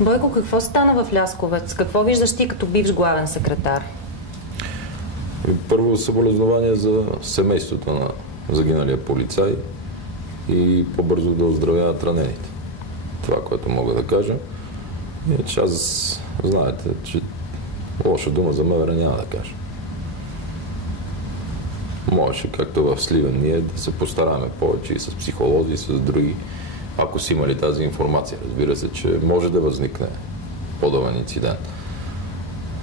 Бойко, какво стана в Лясковец? Какво виждаш ти като бивш главен секретар? Първо съболезнования за семейството на загиналия полицай и по-бързо да оздравяват ранените. Това, което мога да кажа, е, че аз знаете, че лоша дума за МВР няма да кажа. Можеше, както в Сливен, ние да се постараме повече и с психолози, и с други, ако си имали тази информация. Разбира се, че може да възникне подобен инцидент.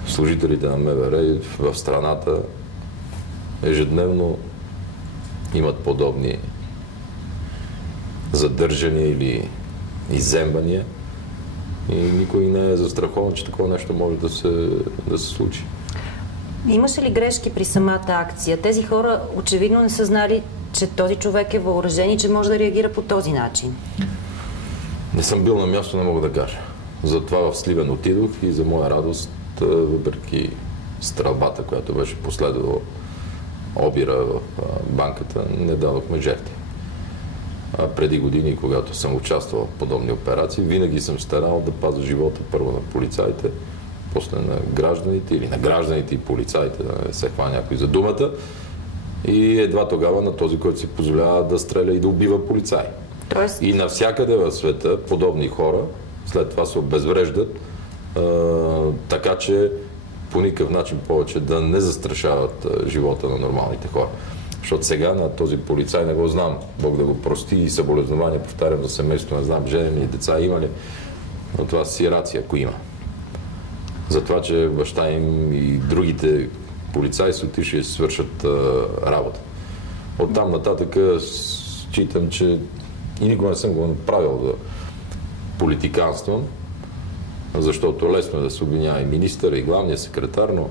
Служителите на МВР в страната ежедневно имат подобни задържания или изземвания и никой не е застрахован, че такова нещо може да се случи. Имаше ли грешки при самата акция? Тези хора очевидно не са знали, че този човек е въоръжен и че може да реагира по този начин. Не съм бил на място, не мога да кажа. Затова в Сливен отидох и за моя радост, въпреки стрелбата, която беше последвала обира в банката, не дадохме жертви. Преди години, когато съм участвал в подобни операции, винаги съм старал да пазя живота първо на полицаите, после на гражданите или на гражданите и полицаите, да не се хвана някой за думата, и едва тогава на този, който си позволява да стреля и да убива полицаи. Тоест... И навсякъде в света подобни хора след това се обезвреждат, така че по никакъв начин повече да не застрашават живота на нормалните хора. Защото сега на този полицай не го знам, Бог да го прости, и съболезнования, повтарям, за семейство, не знам, жени и деца има ли, но това си рация, ако има. За това, че баща им и другите полицаи са отишли да свършат работа. Оттам нататък считам, че и никога не съм го направил да политиканствам, защото лесно е да се обвинява и министър, и главния секретар, но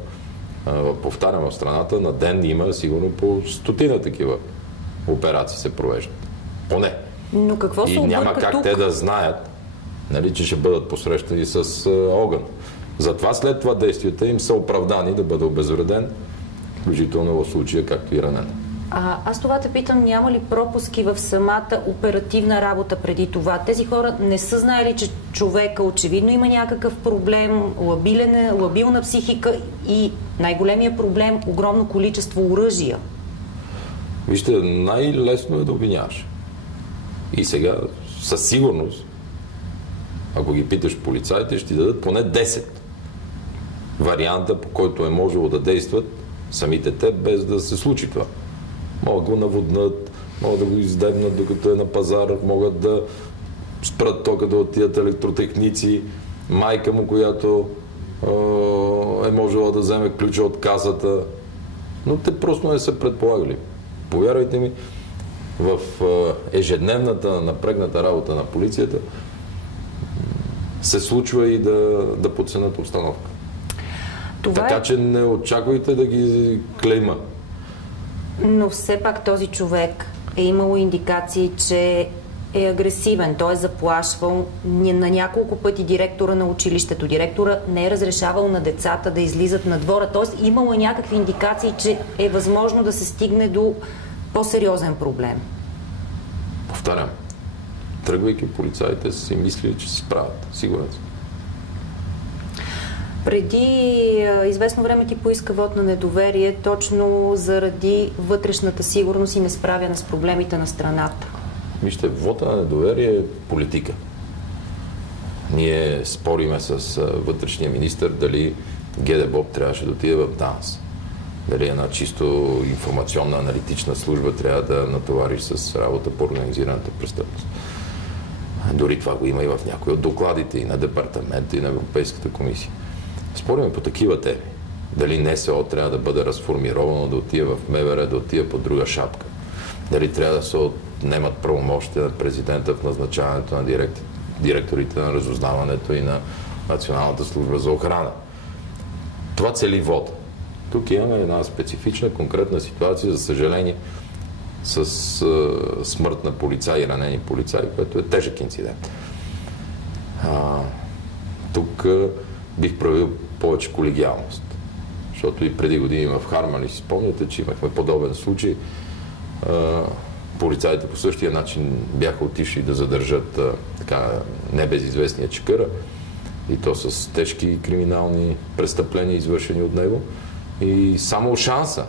повтарям, в страната на ден има сигурно по 100 такива операции се провеждат. Поне. Но какво и няма как тук? Те да знаят, нали, че ще бъдат посрещани с огън. Затова след това действията им са оправдани да бъде обезвреден, включително в случая, както и ранен. Аз това те питам, няма ли пропуски в самата оперативна работа преди това? Тези хора не са знаели, че човека очевидно има някакъв проблем, лабилна психика и най-големия проблем – огромно количество оръжия. Вижте, най-лесно е да обвиняваш. И сега, със сигурност, ако ги питаш полицаите, ще ти дадат поне 10 варианта, по който е можело да действат самите те, без да се случи това. Могат да го наводнат, могат да го издебнат докато е на пазар, могат да спрат тока да отидат електротехници, майка му, която е можела да вземе ключа от касата, но те просто не са предполагали. Повярвайте ми, в ежедневната напрегната работа на полицията се случва и да подценят обстановка. Така че не очаквайте да ги клейма. Но все пак този човек е имало индикации, че е агресивен. Той е заплашвал на няколко пъти директора на училището. Директора не е разрешавал на децата да излизат на двора. Тоест имало е някакви индикации, че е възможно да се стигне до по-сериозен проблем. Повтарям, тръгвайки полицаите си мислили, че се справят. Сигурен съм. Преди известно време ти поиска вот на недоверие точно заради вътрешната сигурност и несправяне с проблемите на страната. Вижте, вота на недоверие е политика. Ние спориме с вътрешния министър дали ГДБОП трябваше да отиде в ДАНС. Дали една чисто информационна аналитична служба трябва да натовариш с работа по организираната престъпност. Дори това го има и в някои от докладите и на департамента, и на Европейската комисия. Спориме по такива теми. Дали НСО трябва да бъде разформировано, да отиде в МВР, да отиде под друга шапка. Дали трябва да се отнемат правомощия на президента в назначаването на директорите на разузнаването и на Националната служба за охрана. Това цели вода. Тук имаме една специфична, конкретна ситуация, за съжаление, с смърт на полицаи и ранени полицаи, което е тежък инцидент. Тук бих проявил повече колегиалност. Защото и преди години в Хармани си спомняте, че имахме подобен случай. Полицаите по същия начин бяха отишли да задържат така небезизвестния чекъра и то с тежки криминални престъпления, извършени от него. И само шанса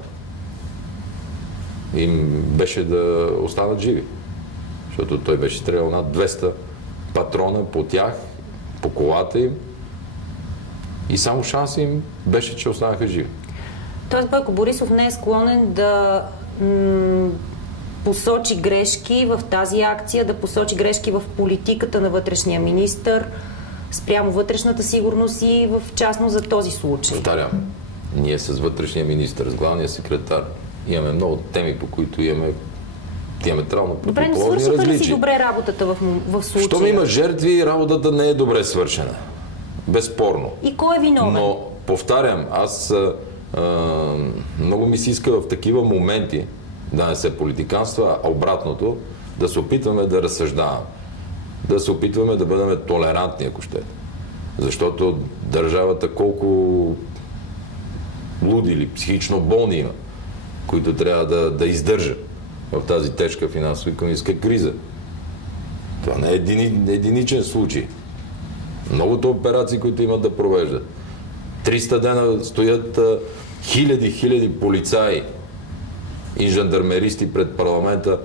им беше да останат живи. Защото той беше стрелял над 200 патрона по тях, по колата им. И само шанса им беше, че останаха живи. Тоест Бойко Борисов не е склонен да посочи грешки в тази акция, да посочи грешки в политиката на вътрешния министър спрямо вътрешната сигурност и в частност за този случай. Повтарям, ние с вътрешния министър, с главния секретар имаме много теми, по които имаме диаметрално противоположни различия. Добре, не свършиха ли си добре работата в случая? Щом има жертви, работата не е добре свършена. Безспорно. И кой е виновен? Но, повтарям, аз много ми се иска в такива моменти да не се политиканства, а обратното, да се опитваме да разсъждаваме. Да се опитваме да бъдем толерантни, ако ще. Защото държавата колко луди или психично болни има, които трябва да издържат в тази тежка финансово-икономическа криза. Това не е единичен случай. Многото операции, които имат да провеждат. 300 дена стоят хиляди полицаи и жандармеристи пред парламента.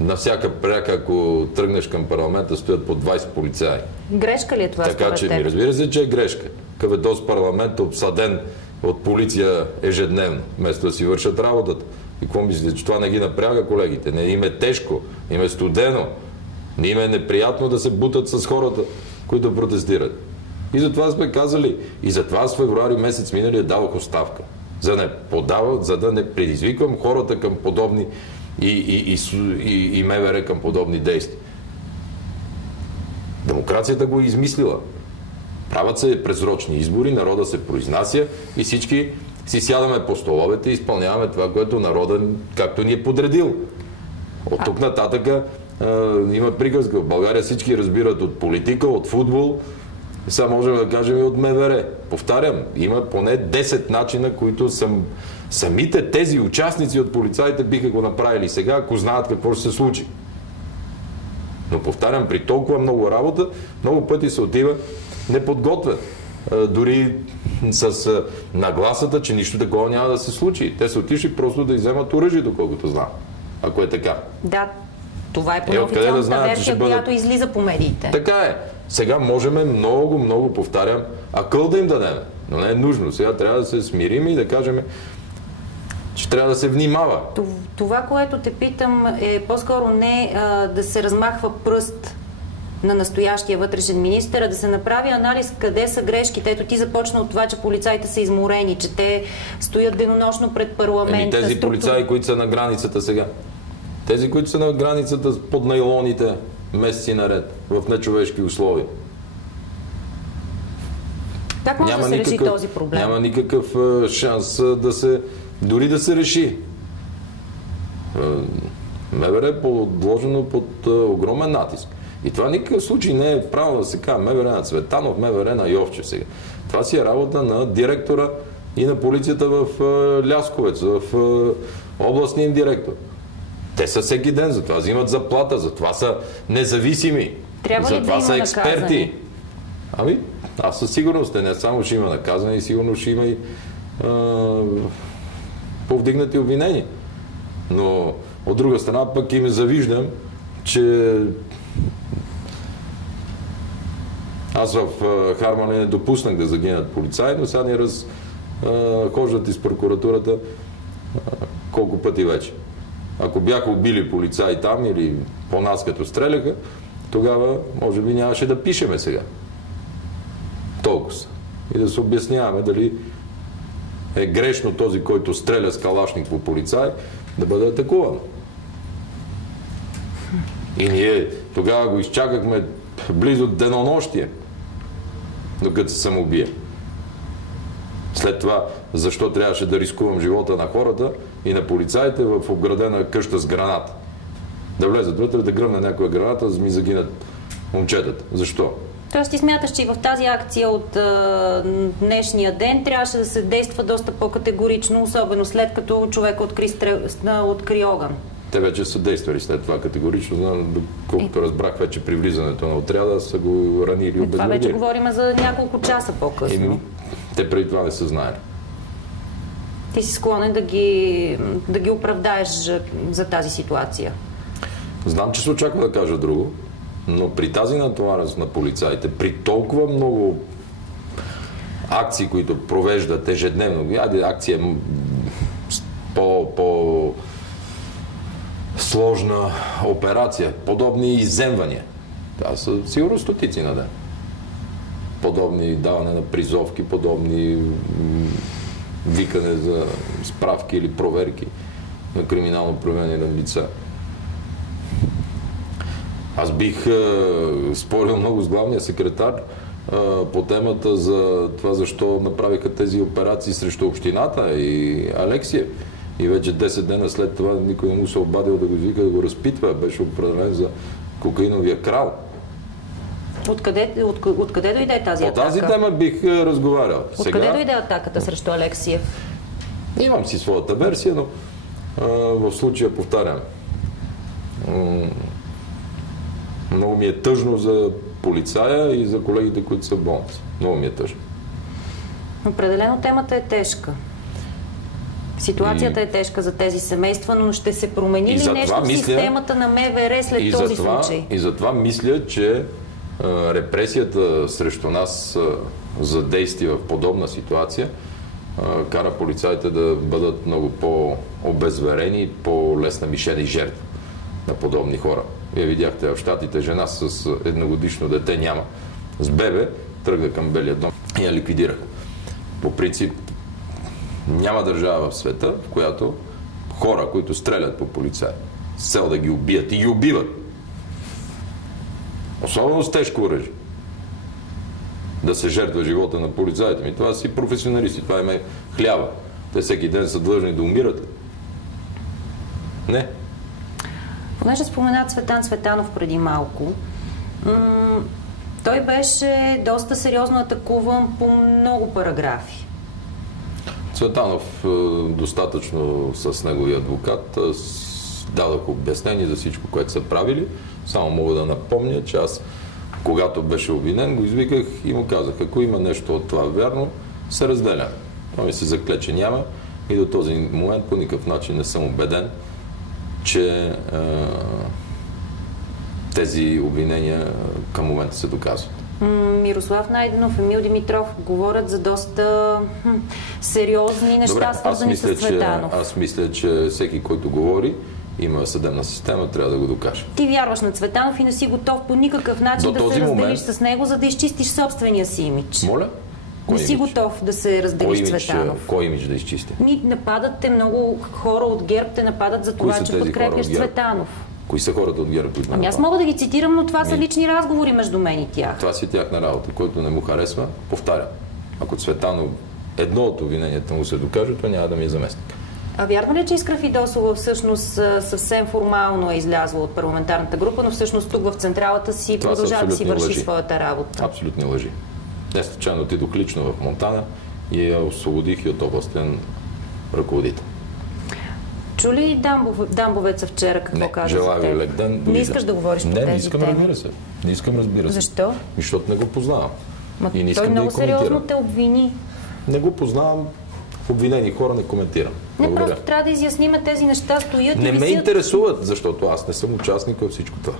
На всяка пряка, ако тръгнеш към парламента, стоят по 20 полицаи. Грешка ли е това? Така че ми разбира се, че е грешка. Какъв е този парламент обсаден от полиция ежедневно, вместо да си вършат работата. И какво мислите, че това не ги напряга колегите? Не им е тежко, им е студено, не им е неприятно да се бутат с хората, които протестират. И затова сме казали, и затова с февруари месец миналия давах оставка. За да не предизвиквам хората към подобни и МВР към подобни действия. Демокрацията го е измислила. Правят се пресрочни избори, народа се произнася и всички си сядаме по столовете и изпълняваме това, което народа както ни е подредил. От тук нататък има приказка. В България всички разбират от политика, от футбол, сега можем да кажем и от МВР. Повтарям, има поне 10 начина, които самите тези участници от полицаите биха го направили сега, ако знаят какво ще се случи. Но повтарям, при толкова много работа, много пъти се отива неподготвен. Дори с нагласата, че нищо такова няма да се случи. Те са отишли просто да изземат оръжие, доколкото знам. Ако е така. Да, това е по официалната версия, която излиза по медиите. Така е. Сега можем много, повтарям, акъл да им дадем. Но не е нужно. Сега трябва да се смирим и да кажем, че трябва да се внимава. Това, което те питам, е по-скоро не да се размахва пръст на настоящия вътрешен министър, а да се направи анализ къде са грешките. Ето ти започна от това, че полицаите са изморени, че те стоят денонощно пред парламента. Тези полицаи, които са на границата сега. Тези, които са на границата под найлоните месеци наред, в нечовешки условия. Как може да се реши този проблем? Няма никакъв шанс дори да се реши. МВР е подложено под огромен натиск. И това никакъв случай не е правилно да се казва МВР на Цветанов, МВР на Йовчев сега. Това си е работа на директора и на полицията в Лясковец, в областния им директор. Те са всеки ден, затова взимат заплата, затова са независими, затова са експерти. Ами, аз със сигурност не само ще има наказани, и сигурно ще има и повдигнати обвинения. Но от друга страна пък им завиждам, че аз в Харман не допуснах да загинат полицаи, но сега ни разхождат из прокуратурата колко пъти вече. Ако бяха убили полицаи там или по нас като стреляха, тогава може би нямаше да пишеме сега. Толкова са. И да се обясняваме дали е грешно този, който стреля с калашник по полицай, да бъде атакуван. И ние тогава го изчакахме близо денонощие, докато се самоубие. След това, защо трябваше да рискувам живота на хората и на полицаите в обградена къща с граната? Да влезат вътре, да гръмне някоя граната, за да ми загинат момчетата. Защо? Тоест ти смяташ, че и в тази акция от днешния ден трябваше да се действа доста по-категорично, особено след като човек откри огън? Те вече са действали след това категорично. Знам, колкото разбрах вече при влизането на отряда, са го ранили и обезглавили. Това вече говорим за няколко часа по-късно. Те преди това не са знаели. Ти си склонен да ги оправдаеш за тази ситуация. Знам, че се очаква да кажа друго, но при тази натовареност на полицаите, при толкова много акции, които провеждат ежедневно, акция е по-сложна операция, подобни изземвания. Това са сигурно стотици на ден. Подобни даване на призовки, подобни викане за справки или проверки на криминално проявени лица. Аз бих спорил много с главния секретар по темата за това защо направиха тези операции срещу общината и Алексиев. И вече 10 дена след това никой не му се обадил да го извика, да го разпитва. Беше определен за кокаиновия крал. Откъде дойде тази атака? По тази тема бих разговарял. Откъде дойде атаката срещу Алексиев? Имам си своята версия, но в случая повтарям. Много ми е тъжно за полицая и за колегите, които са в болница. Много ми е тъжно. Определено темата е тежка. Ситуацията е тежка за тези семейства, но ще се промени ли нещо в системата на МВР след този случай? И затова мисля, че репресията срещу нас за действия в подобна ситуация кара полицаите да бъдат много по-обезверени и по-лесна мишена и жертва на подобни хора. Вие видяхте в Щатите жена с едногодишно дете няма. С бебе тръгна към Белия дом и я ликвидираха. По принцип няма държава в света, в която хора, които стрелят по полицаи с цел да ги убият и ги убиват, особено с тежко оръжие, да се жертва живота на полицаите. Това си професионалисти, това им е хляба. Те всеки ден са длъжни да умират. Не. Понеже спомена Цветан Цветанов преди малко, той беше доста сериозно атакуван по много параграфи. Цветанов, достатъчно с неговия адвокат, дадох обяснение за всичко, което са правили. Само мога да напомня, че аз, когато беше обвинен, го извиках и му казах, ако има нещо от това вярно, се разделя. Това ми се закле, че няма и до този момент по никакъв начин не съм убеден, че тези обвинения към момента се доказват. Мирослав Найденов, Емил Димитров говорят за доста сериозни неща, свързани с Цветанов. Аз мисля, че всеки, който говори, има съдебна система, трябва да го докаже. Ти вярваш на Цветанов и не си готов по никакъв начин да се разделиш с него, за да изчистиш собствения си имидж. Моля? Не си готов да се разделиш с Цветанов. Кой имидж да изчисти? Нападат те много хора от ГЕРБ, те нападат за това, че подкрепяш Цветанов. Кои са хората от ГЕРБ, които аз мога да ги цитирам, но това са лични разговори между мен и тях. Това си тяхна работа. Който не му харесва, повтаря. Ако Цветанов едно от обвиненията му се докаже, то няма да ми е заместник. А вярно ли, че Искра Фидосова всъщност съвсем формално е излязла от парламентарната група, но всъщност тук в централата си продължава да си върши своята работа? Абсолютни лъжи. Не случайно отидох лично в Монтана и я освободих и от областен ръководител. Чули Дамбовеца вчера какво каза за теб? Лек ден. Не искаш да говориш по тези теми? Не искам, разбира се. Не искам, разбира се. Защо? Защото не го познавам. Той много сериозно те обвини. Не го познавам. Обвинени хора не коментирам. Не, просто трябва да изясним тези неща, стоят и висят. Не ме интересуват, защото аз не съм участник във всичко това.